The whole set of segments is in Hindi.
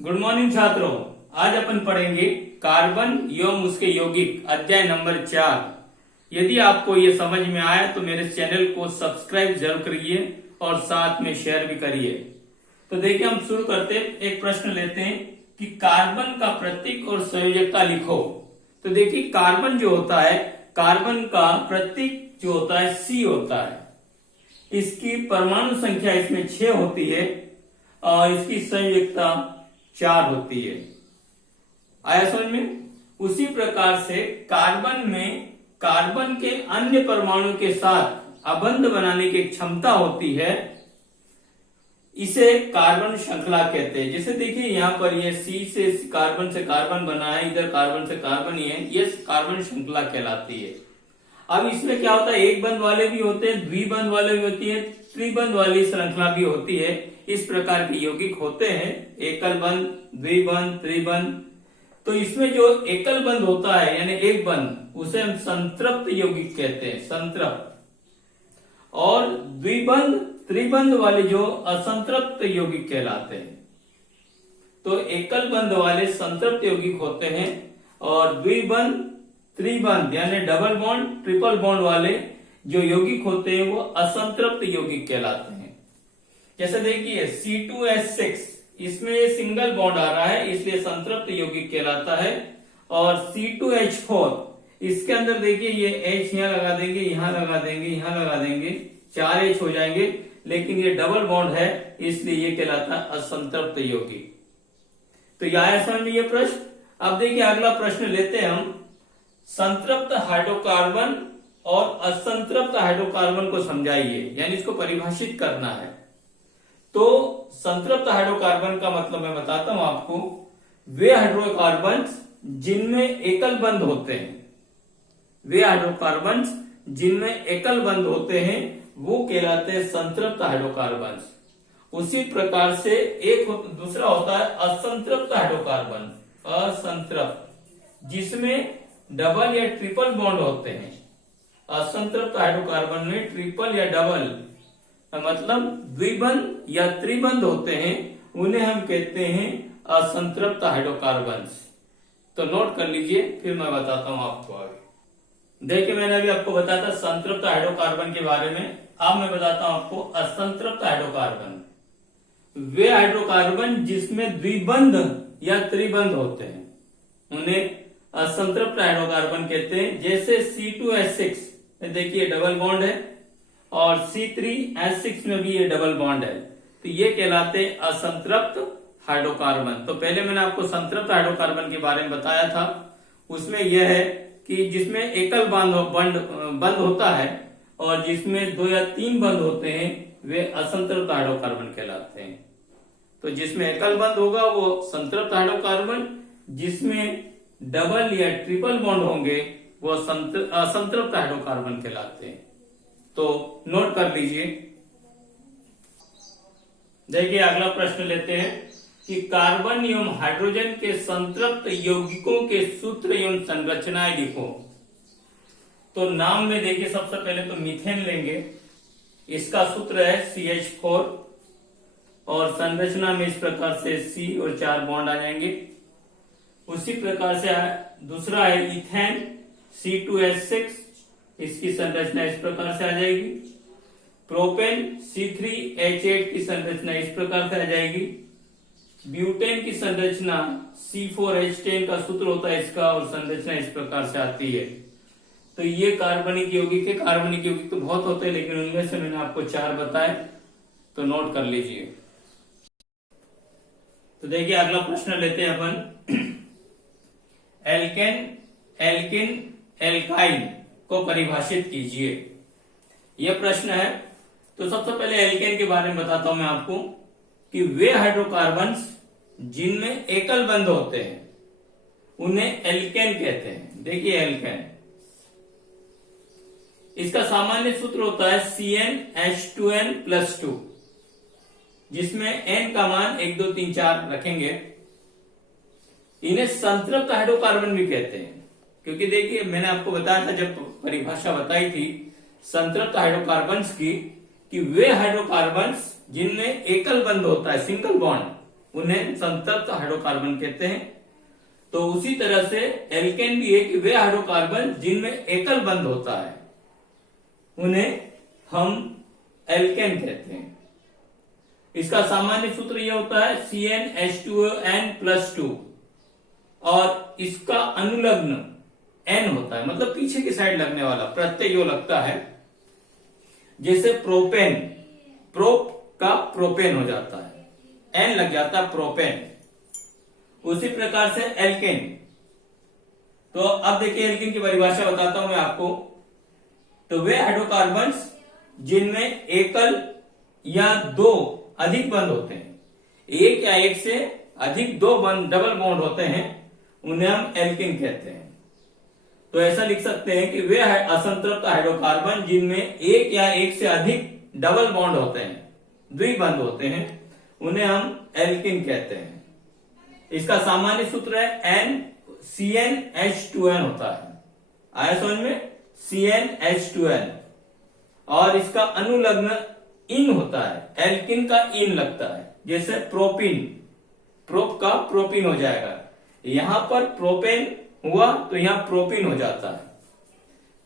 गुड मॉर्निंग छात्रों। आज अपन पढ़ेंगे कार्बन एवं उसके यौगिक अध्याय नंबर 4। यदि आपको ये समझ में आया तो मेरे चैनल को सब्सक्राइब जरूर करिए और साथ में शेयर भी करिए। तो देखिए हम शुरू करते एक प्रश्न लेते हैं कि कार्बन का प्रतीक और संयोजकता लिखो। तो देखिए कार्बन जो होता है, कार्बन का प्रतीक जो होता है सी होता है। इसकी परमाणु संख्या इसमें 6 होती है और इसकी संयोजकता 4 होती है। आया समझ में? उसी प्रकार से कार्बन में कार्बन के अन्य परमाणु के साथ अबंध बनाने की क्षमता होती है, इसे कार्बन श्रृंखला कहते हैं। जैसे देखिए यहाँ पर ये सी से कार्बन बना है, इधर कार्बन से कार्बन ही है, ये कार्बन श्रृंखला कहलाती है। अब इसमें क्या होता है, एक बंध वाले भी होते हैं, द्विबंध वाले भी होती है, त्रिबंध वाली श्रृंखला भी होती है। इस प्रकार के यौगिक होते हैं, एकल बंध, द्विबंध, त्रिबंध। तो इसमें जो एकल बंध होता है यानी एक बंध, उसे हम संतृप्त यौगिक कहते हैं, संतृप्त। और द्विबंध त्रिबंध वाले जो असंतृप्त यौगिक कहलाते हैं। तो एकल बंध वाले संतृप्त यौगिक होते हैं और द्विबंध त्रिबंध यानी डबल बॉन्ड ट्रिपल बॉन्ड वाले जो यौगिक होते हैं वो असंतृप्त यौगिक कहलाते हैं। जैसे देखिए C2H6, इसमें ये सिंगल बॉन्ड आ रहा है इसलिए संतृप्त यौगिक कहलाता है। और C2H4, इसके अंदर देखिए ये H यहां लगा देंगे, यहां लगा देंगे, यहां लगा देंगे, 4 H हो जाएंगे, लेकिन ये डबल बॉन्ड है इसलिए ये कहलाता है असंतृप्त यौगिक। तो यह समझ में ये प्रश्न। अब देखिए अगला प्रश्न लेते हैं हम। संतृप्त हाइड्रोकार्बन और असंतृप्त हाइड्रोकार्बन को समझाइए, यानी इसको परिभाषित करना है। तो संतृप्त हाइड्रोकार्बन का मतलब मैं बताता हूं आपको, वे हाइड्रोकार्बन जिनमें एकल बंध होते हैं, वे हाइड्रोकार्बन जिनमें एकल बंध होते हैं वो कहलाते हैं संतृप्त हाइड्रोकार्बन। उसी प्रकार से दूसरा होता है असंतृप्त हाइड्रोकार्बन, असंतृप्त जिसमें डबल या ट्रिपल बॉन्ड होते हैं। असंतृप्त हाइड्रोकार्बन में ट्रिपल या डबल मतलब द्विबंध या त्रिबंध होते हैं, उन्हें हम कहते हैं असंतृप्त हाइड्रोकार्बन। तो नोट कर लीजिए, फिर मैं बताता हूं आपको आगे। देखिए मैंने अभी आपको बताया था संतृप्त हाइड्रोकार्बन के बारे में, अब मैं बताता हूं आपको असंतृप्त हाइड्रोकार्बन। वे हाइड्रोकार्बन जिसमें द्विबंध या त्रिबंध होते हैं उन्हें असंतृप्त हाइड्रोकार्बन कहते हैं। जैसे C2H6 देखिए डबल बॉन्ड है और C3H6 में भी ये डबल बॉन्ड है, तो ये कहलाते हैं असंतृप्त हाइड्रोकार्बन। तो पहले मैंने आपको संतृप्त हाइड्रोकार्बन के बारे में बताया था, उसमें यह है कि जिसमें एकल बंध होता है और जिसमें 2 या 3 बंध होते हैं वे असंतृप्त हाइड्रोकार्बन कहलाते हैं। तो जिसमें एकल बंध होगा वो संतृप्त हाइड्रोकार्बन, जिसमें डबल या ट्रिपल बॉन्ड होंगे वो असंतृप्त हाइड्रोकार्बन कहलाते हैं। तो नोट कर लीजिए। देखिए अगला प्रश्न लेते हैं कि कार्बन एवं हाइड्रोजन के संतृप्त यौगिकों के सूत्र एवं संरचनाएं लिखो। तो नाम में देखिए सबसे पहले तो मीथेन लेंगे, इसका सूत्र है CH4 और संरचना में इस प्रकार से C और 4 बॉन्ड आ जाएंगे। उसी प्रकार से दूसरा है इथेन C2H6, इसकी संरचना इस प्रकार से आ जाएगी। प्रोपेन C3H8 की संरचना इस प्रकार से आ जाएगी। ब्यूटेन की संरचना C4H10 का सूत्र होता है इसका और संरचना इस प्रकार से आती है। तो ये कार्बनिक यौगिक है। कार्बनिक यौगिक तो बहुत होते हैं लेकिन उनमें से मैंने आपको 4 बताए, तो नोट कर लीजिए। तो देखिए अगला प्रश्न लेते हैं अपन। एल्केन, एल्किन, एल्काइन को परिभाषित कीजिए, यह प्रश्न है। तो सबसे पहले एल्केन के बारे में बताता हूं मैं आपको कि वे हाइड्रोकार्बन्स जिनमें एकल बंध होते हैं उन्हें एल्केन कहते हैं। देखिए एल्केन, इसका सामान्य सूत्र होता है CnH2n+2, जिसमें n का मान 1 2 3 4 रखेंगे। इन्हें संतृप्त हाइड्रोकार्बन भी कहते हैं, क्योंकि देखिए मैंने आपको बताया था जब परिभाषा बताई थी संतृप्त हाइड्रोकार्बन्स की, कि वे हाइड्रोकार्बन्स जिनमें एकल बंध होता है, सिंगल बॉन्ड, उन्हें संतृप्त हाइड्रोकार्बन कहते हैं। तो उसी तरह से एल्केन भी है कि वे हाइड्रोकार्बन जिनमें एकल बंध होता है उन्हें हम एल्केन कहते हैं। इसका सामान्य सूत्र यह होता है CnH2n+2 और इसका अनुलग्न N होता है, मतलब पीछे की साइड लगने वाला प्रत्यय जो लगता है, जैसे प्रोपेन, प्रोप का प्रोपेन हो जाता है, N लग जाता है प्रोपेन। उसी प्रकार से एल्केन। तो अब देखिए एल्केन की परिभाषा बताता हूं मैं आपको। तो वे हाइड्रोकार्बन्स जिनमें एकल या दो अधिक बंध होते हैं, एक या एक से अधिक दो बंध डबल बॉन्ड होते हैं, उन्हें हम एल्केन कहते हैं। तो ऐसा लिख सकते हैं कि वे असंतृप्त हाइड्रोकार्बन जिनमें एक या एक से अधिक डबल बॉन्ड होते हैं, द्विबंध होते हैं, उन्हें हम एल्केन कहते हैं। इसका सामान्य सूत्र है CnH2n होता है। आया समझ में? CnH2n। और इसका अनुलग्न इन होता है, एल्किन का इन लगता है, जैसे प्रोपिन, प्रोप का प्रोपिन हो जाएगा, यहां पर प्रोपेन हुआ तो यहां प्रोपिन हो जाता है।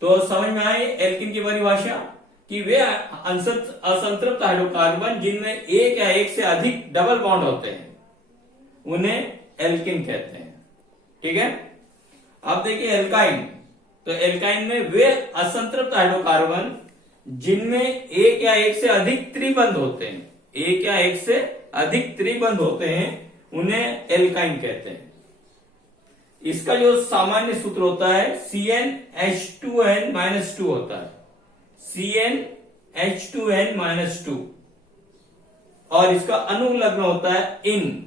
तो समझ में आए एल्किन की परिभाषा कि वे असंतृप्त हाइड्रोकार्बन जिनमें एक या एक से अधिक डबल बॉन्ड होते हैं, उन्हें एल्किन कहते हैं। ठीक है। अब देखिए एल्काइन। तो एल्काइन में वे असंतृप्त हाइड्रोकार्बन जिनमें एक या एक से अधिक त्रिबंध होते हैं, एक या एक से अधिक त्रिबंध होते हैं, उन्हें एल्काइन कहते हैं। इसका जो सामान्य सूत्र होता है CnH2n-2 होता है, CnH2n-2, और इसका अनुलग्न होता है इन,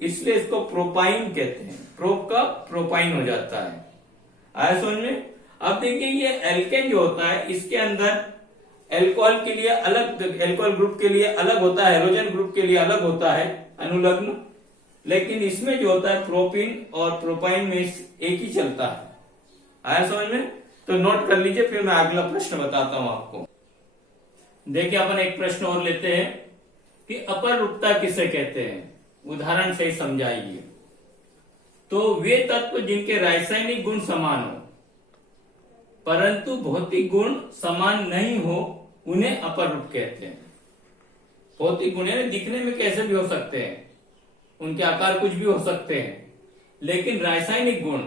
इसलिए इसको प्रोपाइन कहते हैं, प्रोप का प्रोपाइन हो जाता है। आया समझ में? अब देखिए ये एल्केन जो होता है, इसके अंदर एल्कोहल के लिए अलग, एल्कोहल ग्रुप के लिए अलग होता है, हेलोजन ग्रुप के लिए अलग होता है अनुलग्न, लेकिन इसमें जो होता है प्रोपिन और प्रोपाइन में एक ही चलता है। आया समझ में? तो नोट कर लीजिए, फिर मैं अगला प्रश्न बताता हूं आपको। देखिए अपन एक प्रश्न और लेते हैं कि अपररूपता किसे कहते हैं, उदाहरण से ही समझाइए। तो वे तत्व जिनके रासायनिक गुण समान हो परंतु भौतिक गुण समान नहीं हो, उन्हें अपररूप कहते हैं। भौतिक गुण है, दिखने में कैसे भी हो सकते हैं, उनके आकार कुछ भी हो सकते हैं, लेकिन रासायनिक गुण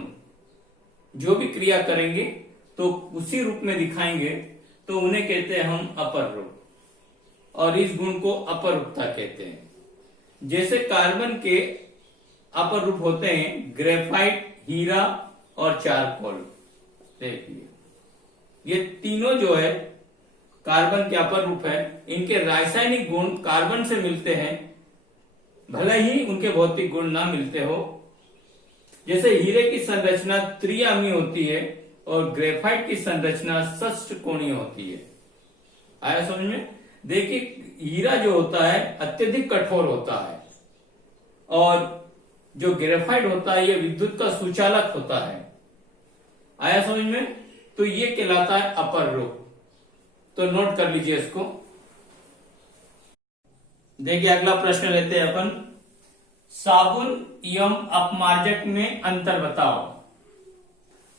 जो भी क्रिया करेंगे तो उसी रूप में दिखाएंगे, तो उन्हें कहते हैं हम अपररूप, और इस गुण को अपररूपता कहते हैं। जैसे कार्बन के अपर रूप होते हैं ग्रेफाइट, हीरा और चारकोल। देखिए ये तीनों जो है कार्बन के अपर रूप है, इनके रासायनिक गुण कार्बन से मिलते हैं, भले ही उनके भौतिक गुण ना मिलते हो। जैसे हीरे की संरचना त्रिआमी होती है और ग्रेफाइट की संरचना षष्ठकोणीय होती है। आया समझ में? देखिए हीरा जो होता है अत्यधिक कठोर होता है, और जो ग्रेफाइट होता है ये विद्युत का सुचालक होता है। आया समझ में? तो ये कहलाता है अपर रूप। तो नोट कर लीजिए इसको। देखिए अगला प्रश्न लेते हैं अपन, साबुन एवं अपमार्जक में अंतर बताओ।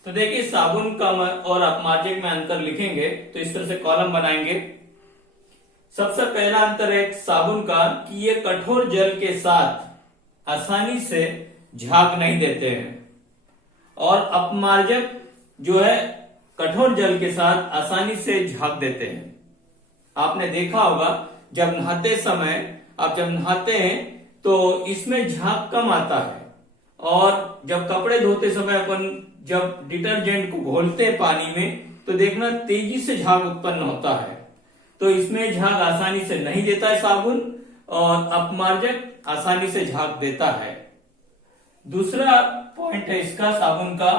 तो देखिए साबुन का और अपमार्जक में अंतर लिखेंगे तो इस तरह से कॉलम बनाएंगे। सबसे पहला अंतर है साबुन का कि ये कठोर जल के साथ आसानी से झाग नहीं देते हैं, और अपमार्जक जो है कठोर जल के साथ आसानी से झाग देते हैं। आपने देखा होगा जब नहाते समय, आप जब नहाते हैं तो इसमें झाग कम आता है, और जब कपड़े धोते समय अपन जब डिटर्जेंट को घोलते हैं पानी में तो देखना तेजी से झाग उत्पन्न होता है। तो इसमें झाग आसानी से नहीं देता है साबुन, और अपमार्जक आसानी से झाग देता है। दूसरा पॉइंट है इसका साबुन का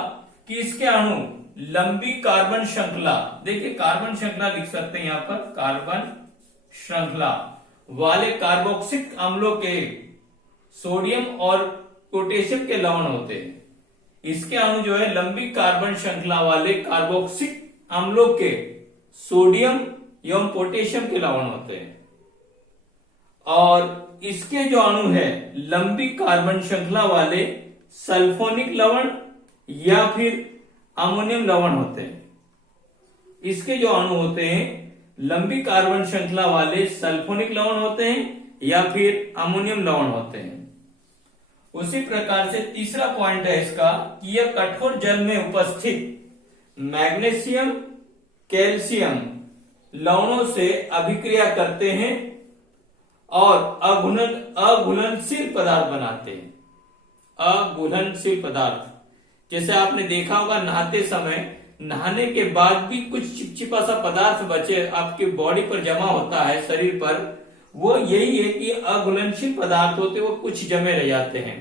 कि इसके अणु लंबी कार्बन श्रृंखला, देखिए कार्बन श्रृंखला लिख सकते हैं यहां पर, कार्बन श्रृंखला वाले कार्बोक्सिलिक अम्लों के सोडियम और पोटेशियम के लवण होते हैं। इसके अणु जो है लंबी कार्बन श्रृंखला वाले कार्बोक्सिलिक अम्लों के सोडियम एवं पोटेशियम के लवण होते हैं, और इसके जो अणु है लंबी कार्बन श्रृंखला वाले सल्फोनिक लवण या फिर अमोनियम लवण होते हैं। इसके जो अणु होते हैं लंबी कार्बन श्रृंखला वाले सल्फोनिक लवण होते हैं या फिर अमोनियम लवण होते हैं। उसी प्रकार से तीसरा पॉइंट है इसका कि यह कठोर जल में उपस्थित मैग्नीशियम कैल्शियम लवणों से अभिक्रिया करते हैं और अघुलनशील पदार्थ बनाते हैं। अघुलनशील पदार्थ, जैसे आपने देखा होगा नहाते समय नहाने के बाद भी कुछ चिपचिपा सा पदार्थ बचे आपके बॉडी पर जमा होता है शरीर पर, वो यही है कि अघुलनशील पदार्थ होते वो कुछ जमे रह जाते हैं।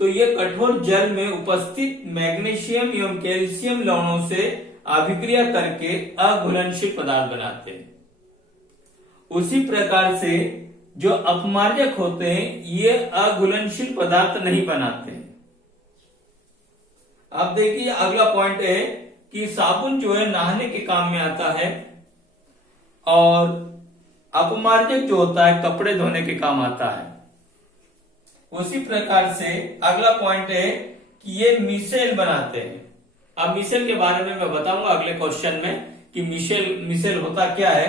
तो ये कठोर जल में उपस्थित मैग्नीशियम एवं कैल्शियम लवणों से अभिक्रिया करके अघुलनशील पदार्थ बनाते हैं। उसी प्रकार से जो अपमार्जक होते हैं ये अघुलनशील पदार्थ नहीं बनाते हैं। अब देखिए अगला पॉइंट है कि साबुन जो है नहाने के काम में आता है और अपमार्जक जो होता है कपड़े धोने के काम आता है। उसी प्रकार से अगला पॉइंट है कि ये मिशेल बनाते हैं। अब मिशेल के बारे में मैं बताऊंगा अगले क्वेश्चन में कि मिशेल होता क्या है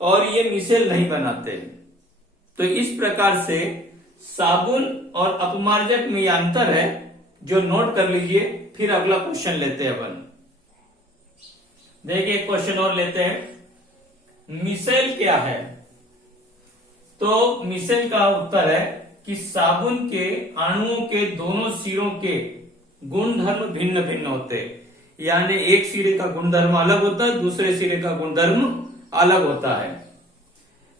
और ये मिशेल नहीं बनाते। तो इस प्रकार से साबुन और अपमार्जक में यह अंतर है जो नोट कर लीजिए। फिर अगला क्वेश्चन लेते हैं अपन। देखिए क्वेश्चन और लेते हैं, मिशेल क्या है? तो मिशेल का उत्तर है कि साबुन के अणुओं के दोनों सिरों के गुणधर्म भिन्न भिन्न होते हैं, यानी एक सिरे का गुणधर्म अलग होता है, दूसरे सिरे का गुणधर्म अलग होता है।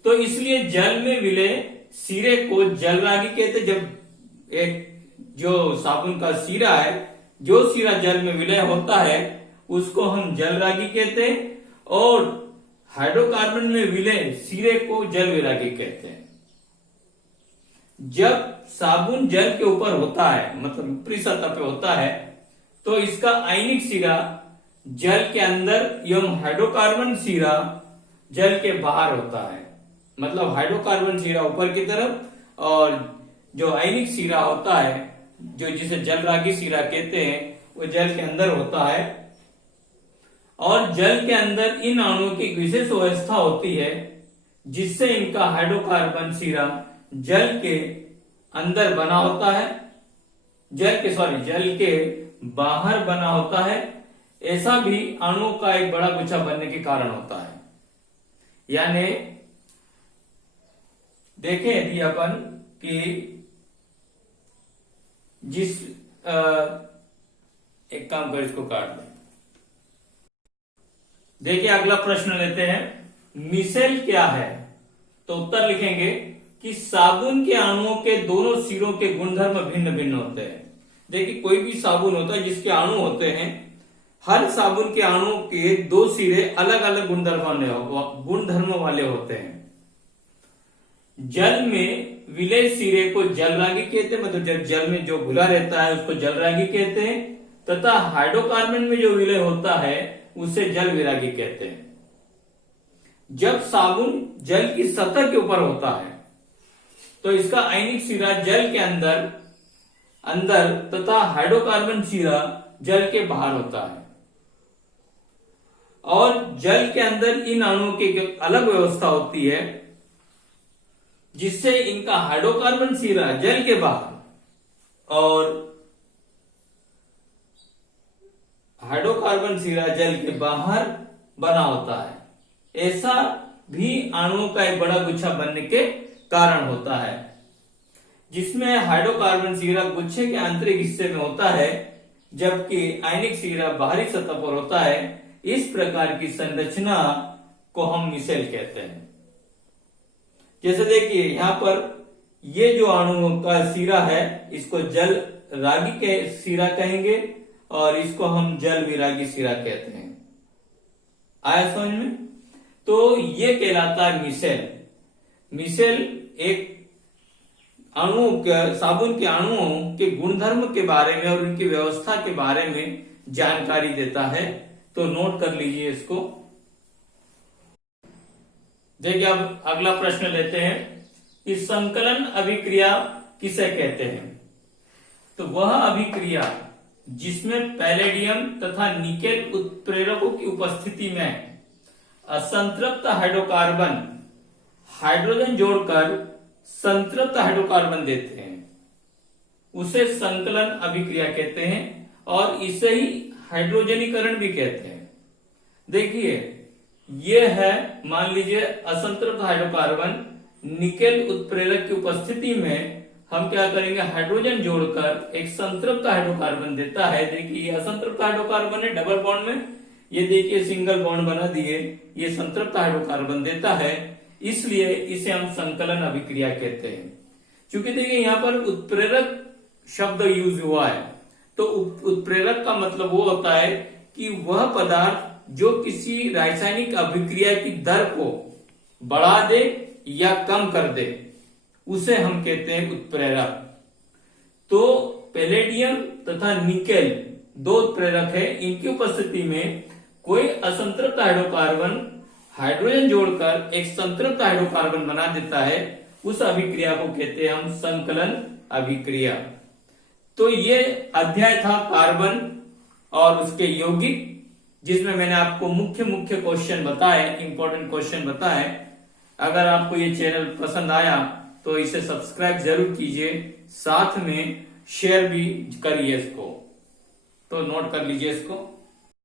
तो इसलिए जल में विलय सिरे को जलरागि कहते। जब एक जो साबुन का सिरा है, जो सिरा जल में विलय होता है उसको हम जलरागि कहते हैं और हाइड्रोकार्बन में विलय सिरे को जल विरागी कहते हैं। जब साबुन जल के ऊपर होता है, मतलब ऊपरी सतह पे होता है, तो इसका आयनिक सिरा जल के अंदर एवं हाइड्रोकार्बन सिरा जल के बाहर होता है। मतलब हाइड्रोकार्बन सिरा ऊपर की तरफ और जो आयनिक सिरा होता है, जो जिसे जलरागि सिरा कहते हैं, वो जल के अंदर होता है। और जल के अंदर इन अणुओं की विशेष व्यवस्था होती है जिससे इनका हाइड्रोकार्बन सिरा जल के अंदर बना होता है, जल के बाहर बना होता है। ऐसा भी अणुओं का एक बड़ा गुच्छा बनने के कारण होता है। यानी देखें यदि अपन कि जिस एक काम कर इसको काट दें। देखिए अगला प्रश्न लेते हैं, मिशेल क्या है? तो उत्तर लिखेंगे कि साबुन के अणुओं के दोनों सिरों के गुणधर्म भिन्न भिन्न होते हैं। देखिए कोई भी साबुन होता है जिसके अणु होते हैं, हर साबुन के अणु के दो सिरे अलग अलग गुणधर्म वाले होते हैं। जल में विलय सिरे को जलरागि कहते हैं, मतलब जब जल में जो घुला रहता है उसको जलरागि कहते हैं, तथा हाइड्रोकार्बन में जो विलय होता है उसे जल विरागी कहते हैं। जब साबुन जल की सतह के ऊपर होता है तो इसका आयनिक सिरा जल के अंदर तथा हाइड्रोकार्बन सिरा जल के बाहर होता है। और जल के अंदर इन अणुओं की अलग व्यवस्था होती है जिससे इनका हाइड्रोकार्बन सिरा जल के बाहर और हाइड्रोकार्बन सिरा जल के बाहर बना होता है। ऐसा भी अणुओं का एक बड़ा गुच्छा बनने के कारण होता है, जिसमें हाइड्रोकार्बन सिरा गुच्छे के आंतरिक हिस्से में होता है जबकि आयनिक सिरा बाहरी सतह पर होता है। इस प्रकार की संरचना को हम मिशेल कहते हैं। जैसे देखिए यहां पर ये जो अणुओं का सिरा है इसको जल रागी के सिरा कहेंगे और इसको हम जल विरागी सिरा कहते हैं। आया समझ में? तो ये कहलाता है मिशेल। मिशेल एक साबुन के अणुओं के गुणधर्म के बारे में और उनकी व्यवस्था के बारे में जानकारी देता है। तो नोट कर लीजिए इसको। देखिए अब अगला प्रश्न लेते हैं, इस संकलन अभिक्रिया किसे कहते हैं? तो वह अभिक्रिया जिसमें पैलेडियम तथा निकेल उत्प्रेरकों की उपस्थिति में असंतृप्त हाइड्रोकार्बन हाइड्रोजन जोड़कर संतृप्त हाइड्रोकार्बन देते हैं, उसे संकलन अभिक्रिया कहते हैं और इसे ही हाइड्रोजनीकरण भी कहते हैं। देखिए, यह है, मान लीजिए असंतृप्त हाइड्रोकार्बन निकेल उत्प्रेरक की उपस्थिति में हम क्या करेंगे, हाइड्रोजन जोड़कर एक संतृप्त हाइड्रोकार्बन देता है। देखिए, ये असंतृप्त हाइड्रोकार्बन है डबल बॉन्ड में, ये देखिए सिंगल बॉन्ड बना दिए, ये संतृप्त हाइड्रोकार्बन देता है, इसलिए इसे हम संकलन अभिक्रिया कहते हैं। क्योंकि देखिए यहाँ पर उत्प्रेरक शब्द यूज हुआ है, तो उत्प्रेरक का मतलब वो होता है कि वह पदार्थ जो किसी रासायनिक अभिक्रिया की दर को बढ़ा दे या कम कर दे, उसे हम कहते हैं उत्प्रेरक। तो पैलेडियम तथा निकेल दो उत्प्रेरक है, इनकी उपस्थिति में कोई असंतृप्त हाइड्रोकार्बन हाइड्रोजन जोड़कर एक संतृप्त हाइड्रोकार्बन बना देता है, उस अभिक्रिया को कहते हैं हम संकलन अभिक्रिया। तो ये अध्याय था कार्बन और उसके यौगिक, जिसमें मैंने आपको मुख्य क्वेश्चन बताए, इंपॉर्टेंट क्वेश्चन बताए। अगर आपको ये चैनल पसंद आया तो इसे सब्सक्राइब जरूर कीजिए, साथ में शेयर भी करिए इसको, तो नोट कर लीजिए इसको।